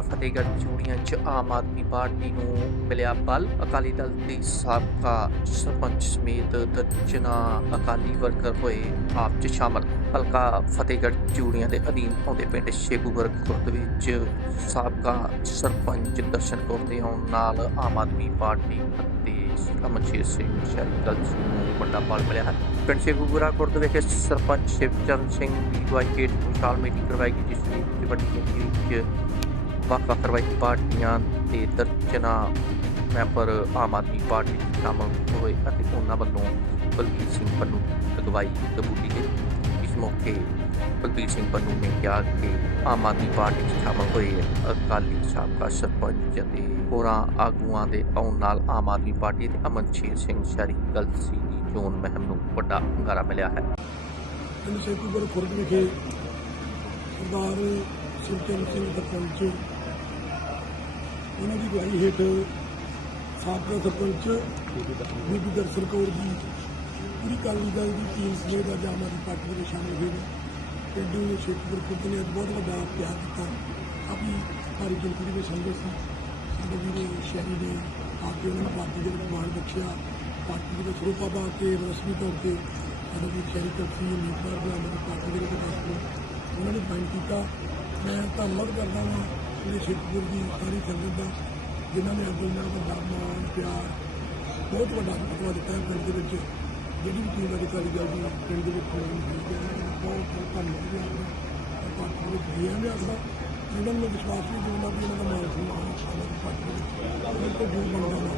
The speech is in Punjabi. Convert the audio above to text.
ਫਤਿਹਗੜ੍ਹ ਚੂੜੀਆਂ 'ਚ ਆਮ ਆਦਮੀ ਪਾਰਟੀ ਨੂੰ ਮਿਲਿਆ ਬਲ। ਅਕਾਲੀ ਦਲ ਦੇ ਸਾਬਕਾ ਸਰਪੰਚ ਸਮੇਤ ਦਰਜਨਾਂ ਅਕਾਲੀ ਵਰਕਰ ਹੋਏ ਆਪ 'ਚ ਸ਼ਾਮਲ। ਹਲਕਾ ਫਤਿਹਗੜ੍ਹ ਚੂੜੀਆਂ ਦੇ ਅਧੀਨ ਆਉਂਦੇ ਪਿੰਡ ਸ਼ੇਖੂਗੜ੍ਹ ਖੁਰਦ ਵਿੱਚ ਸਾਬਕਾ ਸਰਪੰਚ ਦਰਸ਼ਨ ਕੌਰ ਦੇ ਆਉਣ ਨਾਲ ਆਮ ਆਦਮੀ ਪਾਰਟੀ ਅਤੇ ਅਮਰਜੀਤ ਸਿੰਘ ਸ਼ਹਿਰੀ ਨੂੰ ਵੱਡਾ ਬਲ ਮਿਲਿਆ ਹੈ। ਪਿੰਡ ਸ਼ੇਖੂਪੁਰਾ ਖੁਰਦ ਵਿਖੇ ਸਰਪੰਚ ਸ਼ਿਵਚਰਨ ਸਿੰਘ ਦੀ ਅਗਵਾਈ ਹੇਠ ਵਿਸ਼ਾਲ ਮੀਟਿੰਗ ਕਰਵਾਈ ਗਈ, ਜਿਸ ਵਿੱਚ ਵੱਡੀ ਗਿਣਤੀ ਵਿੱਚ ਵੱਖ-ਵੱਖ ਰਵਾਇਤੀ ਪਾਰਟੀਆਂ ਦੇ ਦਰਜਨਾਂ ਮੈਂਬਰ ਆਮ ਆਦਮੀ ਪਾਰਟੀ ਵਿੱਚ ਸ਼ਾਮਲ ਹੋਏ ਅਤੇ ਉਹਨਾਂ ਵੱਲੋਂ ਬਲਬੀਰ ਸਿੰਘ ਪੰਨੂ ਅਗਵਾਈ ਕਬੂਲੀ ਗਈ ਇਸ ਮੌਕੇ ਬਲਬੀਰ ਸਿੰਘ ਪੰਨੂ ਨੇ ਕਿਹਾ ਕਿ ਆਮ ਆਦਮੀ ਪਾਰਟੀ ਵਿੱਚ ਸ਼ਾਮਲ ਹੋਏ ਅਕਾਲੀ ਸਾਬਕਾ ਸਰਪੰਚ ਅਤੇ ਹੋਰਾਂ ਆਗੂਆਂ ਦੇ ਆਉਣ ਨਾਲ ਆਮ ਆਦਮੀ ਪਾਰਟੀ ਦੇ ਅਮਨਸ਼ੀਰ ਸਿੰਘ ਸ਼ਹਿਰੀ ਗਲਸੀ ਦੀ ਚੋਣ ਮਹਿਮ ਨੂੰ ਵੱਡਾ ਹੁੰਗਾਰਾ ਮਿਲਿਆ ਹੈ। ਪਿੰਡ ਖੁਰਦ ਵਿਖੇ ਸਰਦਾਰ ਸੁਲਤਾਨ ਸਿੰਘ ਸਰਪੰਚ ਉਹਨਾਂ ਦੀ ਅਗਵਾਈ ਹੇਠ ਸਾਬਕਾ ਸਰਪੰਚ ਬੀਬੀ ਦਰਸ਼ਨ ਕੌਰ ਜੀ, ਪੂਰੀ ਕਾਲੀ ਦਲ ਦੀ ਟੀਮ ਸਮੇਤ ਅੱਜ ਆਮ ਆਦਮੀ ਪਾਰਟੀ ਦੇ ਵਿੱਚ ਸ਼ਾਮਲ ਹੋਏ ਨੇ। ਸ਼ੇਖਪੁਰ ਨੂੰ ਨੇ ਅੱਜ ਬਹੁਤ ਵੱਡਾ ਪਿਆਰ ਦਿੱਤਾ। ਕਾਫੀ ਭਾਰੀ ਗਿਣਤੀ ਦੇ ਵਿੱਚ ਸੰਗਤ ਸੀ। ਸਾਡੇ ਵੀਰ ਸ਼ਹਿਰੀ ਨੇ ਆ ਉਹਨਾਂ ਪਾਰਟੀ ਦੇ ਵਿੱਚ ਮਾਣ ਬਖਸ਼ਿਆ ਪਾਰਟੀ ਦੇ ਵਿੱਚ ਰੂਪਾ ਕੇ ਰਸਮੀ ਤੌਰ ਤੇ ਸਾਡੇ ਵੀ ਸ਼ਹਿਰੀ ਕਰਸੀ ਉਮੀਦਵਾਰ ਬਣਾਉਣ ਦੀ ਪਾਰਟੀ ਦੇ ਵਿੱਚ ਦੱਸ ਉਹਨਾਂ ਨੇ ਬਾਈਨ ਕੀਤਾ। ਮੈਂ ਧੰਨਵਾਦ ਕਰਦਾ ਹਾਂ ਜਿਹੜੇ ਸ਼ੇਖਪੁਰ ਦੀ ਸਾਰੀ ਸੰਗਤ ਦਾ, ਜਿਨ੍ਹਾਂ ਨੇ ਅੱਗੇ ਨਾਲ ਦਾ ਮਾਣ, ਪਿਆਰ ਬਹੁਤ ਵੱਡਾ ਮਤਲਬ ਦਿੱਤਾ ਪਿੰਡ ਦੇ ਵਿੱਚ। ਜਿਹੜੀ ਵੀ ਟੀਮ ਅਧਿਕਾਰੀ ਜਾਂਦੀ ਹੈ, ਪਿੰਡ ਦੇ ਵਿੱਚ ਹੋਣੀ ਚਾਹੀਦੀ ਹੈ। ਬਹੁਤ ਬਹੁਤ ਧੰਨਵਾਦ ਹੈ ਪਾਰਟੀ ਦੇ ਵਿੱਚ ਜੀਆ ਮੈਂ ਆਪਣਾ। ਇਹਨਾਂ ਨੂੰ ਵਿਸ਼ਵਾਸ ਵੀ ਦਿੰਦਾ ਵੀ ਇਹਨਾਂ ਦਾ ਮਾਣ ਸਨਮਾਨ ਸਾਡਾ ਪਾਰਟੀ ਦੇ ਉਹਨਾਂ ਤੋਂ ਦੂਰ ਬਣਦਾ